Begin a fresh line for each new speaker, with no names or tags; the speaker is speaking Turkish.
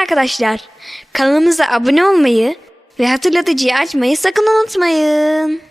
arkadaşlar. Kanalımıza abone olmayı ve hatırlatıcıyı açmayı sakın unutmayın.